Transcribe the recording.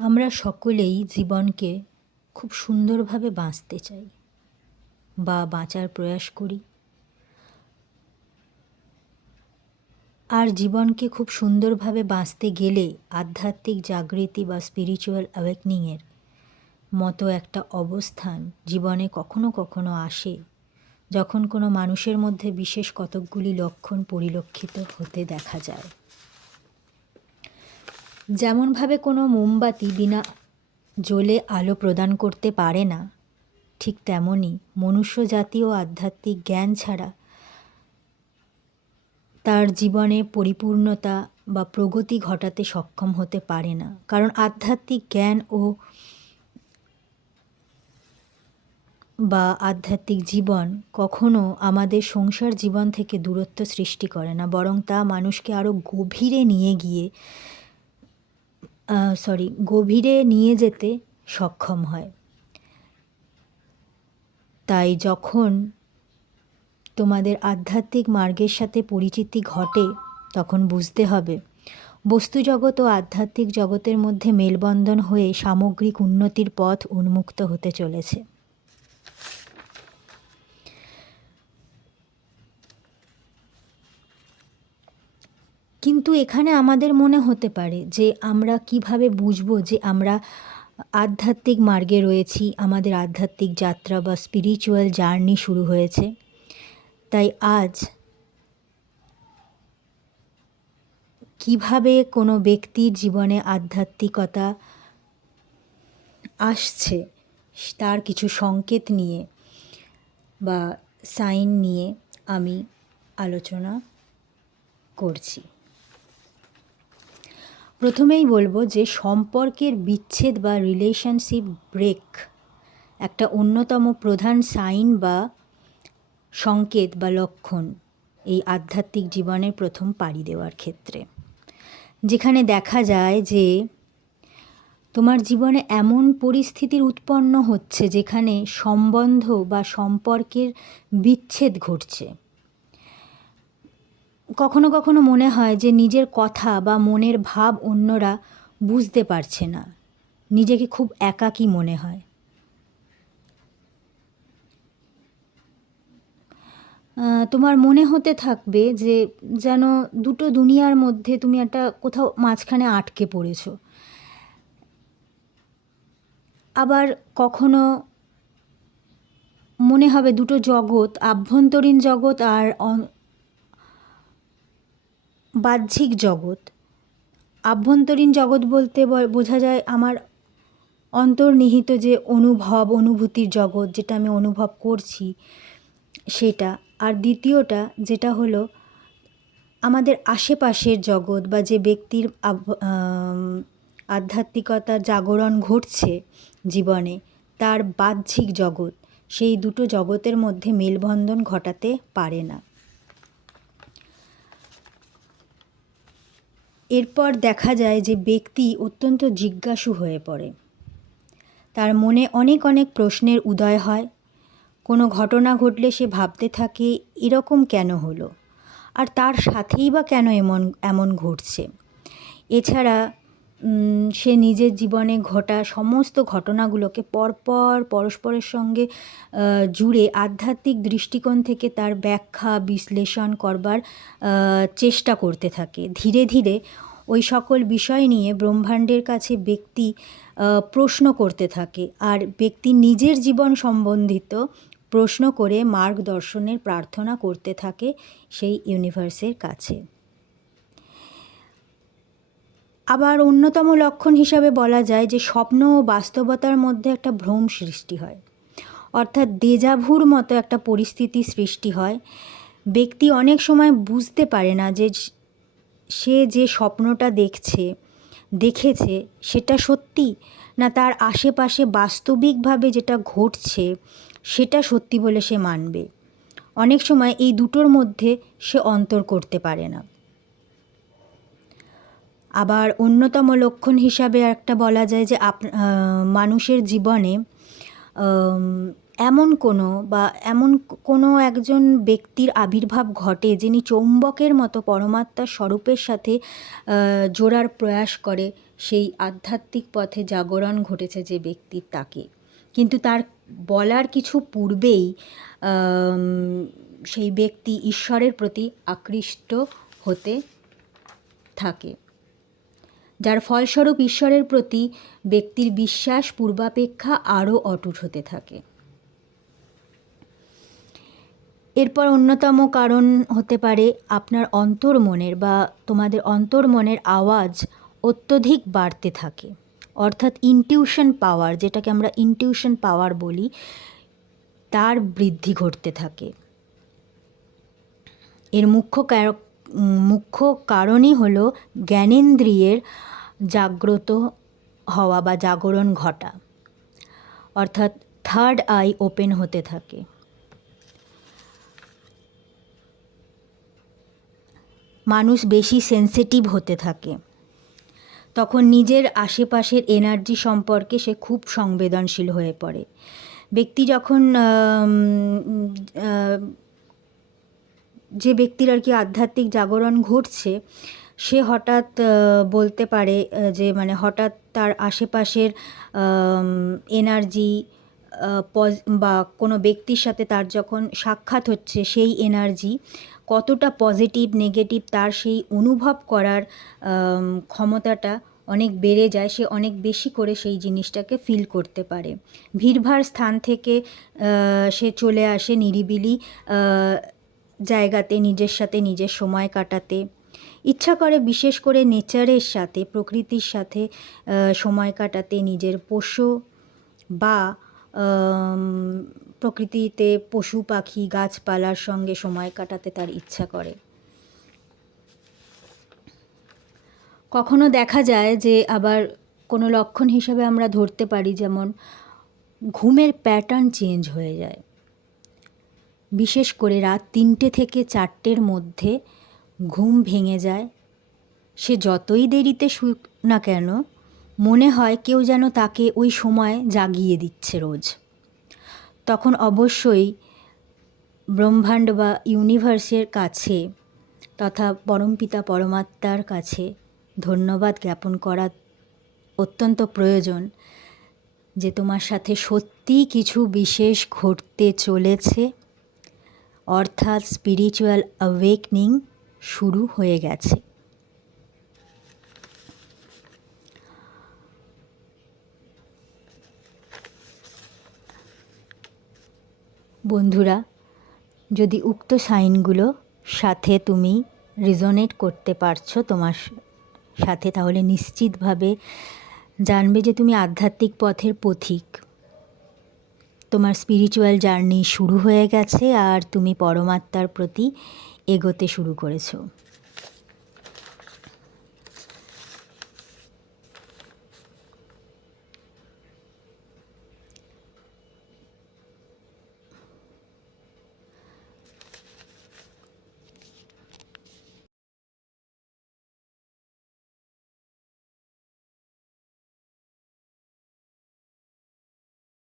আমরা সকলেই জীবনকে খুব সুন্দরভাবে বাঁচতে চাই বা বাঁচার প্রয়াস করি। আর জীবনকে খুব সুন্দরভাবে বাঁচতে গেলে আধ্যাত্মিক জাগৃতি বা স্পিরিচুয়াল অ্যাওয়েকনিংয়ের মতো একটা অবস্থান জীবনে কখনো কখনো আসে, যখন কোনো মানুষের মধ্যে বিশেষ কতকগুলি লক্ষণ পরিলক্ষিত হতে দেখা যায়। যেমনভাবে কোনো মোমবাতি বিনা জ্বলে আলো প্রদান করতে পারে না, ঠিক তেমনই মনুষ্য জাতীয় আধ্যাত্মিক জ্ঞান ছাড়া তার জীবনে পরিপূর্ণতা বা প্রগতি ঘটাতে সক্ষম হতে পারে না। কারণ আধ্যাত্মিক জ্ঞান বা আধ্যাত্মিক জীবন কখনো আমাদের সংসার জীবন থেকে দূরত্ব সৃষ্টি করে না, বরং তা মানুষকে আরও গভীরে নিয়ে যেতে সক্ষম হয়। তাই যখন তোমাদের আধ্যাত্মিক মার্গের সাথে পরিচিতি ঘটে, তখন বুঝতে হবে বস্তুজগৎ ও আধ্যাত্মিক জগতের মধ্যে মেলবন্ধন হয়ে সামগ্রিক উন্নতির পথ উন্মুক্ত হতে চলেছে। কিন্তু এখানে আমাদের মনে হতে পারে যে আমরা কিভাবে বুঝবো যে আমরা আধ্যাত্মিক মার্গে রয়েছি, আমাদের আধ্যাত্মিক যাত্রা বা স্পিরিচুয়াল জার্নি শুরু হয়েছে। তাই আজ কিভাবে কোনো ব্যক্তির জীবনে আধ্যাত্মিকতা আসছে তার কিছু সংকেত নিয়ে বা সাইন নিয়ে আমি আলোচনা করছি। প্রথমেই বলবো যে সম্পর্কের বিচ্ছেদ বা রিলেশনশিপ ব্রেক একটা অন্যতম প্রধান সাইন বা সংকেত বা লক্ষণ এই আধ্যাত্মিক জীবনের প্রথম পাড়ি দেওয়ার ক্ষেত্রে, যেখানে দেখা যায় যে তোমার জীবনে এমন পরিস্থিতির উৎপন্ন হচ্ছে যেখানে সম্বন্ধ বা সম্পর্কের বিচ্ছেদ ঘটছে। কখনো কখনো মনে হয় যে নিজের কথা বা মনের ভাব অন্যরা বুঝতে পারছে না, নিজেকে খুব একাকী মনে হয়। তোমার মনে হতে থাকবে যে যেন দুটো দুনিয়ার মধ্যে তুমি একটা কোথাও মাঝখানে আটকে পড়েছো। আবার কখনো মনে হবে দুটো জগৎ, আভ্যন্তরীণ জগৎ আর বাহ্যিক জগৎ। আভ্যন্তরীণ জগৎ বলতে বোঝা যায় আমার অন্তর্নিহিত যে অনুভূতির জগৎ, যেটা আমি অনুভব করছি সেটা। আর দ্বিতীয়টা যেটা হলো আমাদের আশেপাশের জগৎ বা যে ব্যক্তির আধ্যাত্মিকতার জাগরণ ঘটছে জীবনে, তার বাহ্যিক জগৎ। সেই দুটো জগতের মধ্যে মেলবন্ধন ঘটাতে পারে না। এরপর দেখা যায় যে ব্যক্তি অত্যন্ত জিজ্ঞাসু হয়ে পড়ে, তার মনে অনেক অনেক প্রশ্নের উদয় হয়। কোনো ঘটনা ঘটলে সে ভাবতে থাকে এরকম কেন হলো, আর তার সাথেই বা কেন এমন ঘটছে। এছাড়া সে নিজের জীবনে ঘটা সমস্ত ঘটনাগুলোকে পরপর পরস্পরের সঙ্গে জুড়ে আধ্যাত্মিক দৃষ্টিকোণ থেকে তার ব্যাখ্যা বিশ্লেষণ করবার চেষ্টা করতে থাকে। ধীরে ধীরে ওই সকল বিষয় নিয়ে ব্রহ্মাণ্ডের কাছে ব্যক্তি প্রশ্ন করতে থাকে, আর ব্যক্তি নিজের জীবন সম্বন্ধিত প্রশ্ন করে মার্গদর্শনের প্রার্থনা করতে থাকে সেই ইউনিভার্সের কাছে। আবার অন্যতম লক্ষণ হিসাবে বলা যায় যে স্বপ্ন ও বাস্তবতার মধ্যে একটা ভ্রম সৃষ্টি হয়, অর্থাৎ দেজাভুর মতো একটা পরিস্থিতি সৃষ্টি হয়। ব্যক্তি অনেক সময় বুঝতে পারে না যে সে যে স্বপ্নটা দেখেছে সেটা সত্যি, না তার আশেপাশে বাস্তবিকভাবে যেটা ঘটছে সেটা সত্যি বলে সে মানবে। অনেক সময় এই দুটোর মধ্যে সে অন্তর করতে পারে না। আবার অন্যতম লক্ষণ হিসাবে একটা বলা যায় যে মানুষের জীবনে এমন কোনো একজন ব্যক্তির আবির্ভাব ঘটে যিনি চৌম্বকের মতো পরমাত্মার স্বরূপের সাথে জোড়ার প্রয়াস করে সেই আধ্যাত্মিক পথে জাগরণ ঘটেছে যে ব্যক্তির, তাকে। কিন্তু তার বলার কিছু পূর্বেই সেই ব্যক্তি ঈশ্বরের প্রতি আকৃষ্ট হতে থাকে, যার ফলস্বরূপ ঈশ্বরের প্রতি ব্যক্তির বিশ্বাস পূর্বাপেক্ষা আরও অটুট হতে থাকে। এরপর অন্যতম কারণ হতে পারে আপনার অন্তর্মনের বা তোমাদের অন্তর্মনের আওয়াজ অত্যধিক বাড়তে থাকে, অর্থাৎ ইনটিউশন পাওয়ার, যেটাকে আমরা ইনটিউশন পাওয়ার বলি, তার বৃদ্ধি ঘটতে থাকে। এর মুখ্য কারণই হলো জ্ঞানেন্দ্রিয়ের জাগ্রত হওয়া বা জাগরণ ঘটা, অর্থাৎ থার্ড আই ওপেন হতে থাকে। মানুষ বেশি সেন্সিটিভ হতে থাকে, তখন নিজের আশেপাশের এনার্জি সম্পর্কে সে খুব সংবেদনশীল হয়ে পড়ে। ব্যক্তি যখন যে ব্যক্তির আর কি আধ্যাত্মিক জাগরণ ঘটছে, সে হঠাৎ বলতে পারে যে মানে হঠাৎ তার আশেপাশের এনার্জি বা কোনো ব্যক্তির সাথে তার যখন সাক্ষাৎ হচ্ছে, সেই এনার্জি কতটা পজিটিভ নেগেটিভ তার সেই অনুভব করার ক্ষমতাটা অনেক বেড়ে যায়। সে অনেক বেশি করে সেই জিনিসটাকে ফিল করতে পারে। ভিড়ভাড় স্থান থেকে সে চলে আসে নিরিবিলি জায়গাতে নিজের সাথে নিজের সময় কাটাতে ইচ্ছা করে, বিশেষ করে নেচারের সাথে, প্রকৃতির সাথে সময় কাটাতে, নিজের পোষ্য বা প্রকৃতিতে পশু পাখি গাছপালার সঙ্গে সময় কাটাতে তার ইচ্ছা করে। কখনো দেখা যায় যে আবার কোনো লক্ষণ হিসাবে আমরা ধরতে পারি, যেমন ঘুমের প্যাটার্ন চেঞ্জ হয়ে যায়। বিশেষ করে রাত 3টে থেকে 4টের মধ্যে ঘুম ভেঙে যায়। সে যতই দেরিতে শুক না কেন, মনে হয় কেউ যেন তাকে ওই সময় জাগিয়ে দিচ্ছে রোজ। তখন অবশ্যই ব্রহ্মাণ্ড বা ইউনিভার্সের কাছে তথা পরমপিতা পরমাত্মার কাছে ধন্যবাদ জ্ঞাপন করা অত্যন্ত প্রয়োজন যে তোমার সাথে সত্যিই কিছু বিশেষ ঘটতে চলেছে, অর্থাৎ স্পিরিচুয়াল অ্যাওয়েকনিং শুরু হয়ে গেছে। বন্ধুরা, যদি উক্ত সাইনগুলো সাথে তুমি রিজোনেট করতে পারছো তোমার সাথে, তাহলে নিশ্চিতভাবে জানবে যে তুমি আধ্যাত্মিক পথের পথিক। তোমার স্পিরিচুয়াল জার্নি শুরু হয়ে গেছে আর তুমি পরমাত্মার প্রতি এগোতে শুরু করেছো।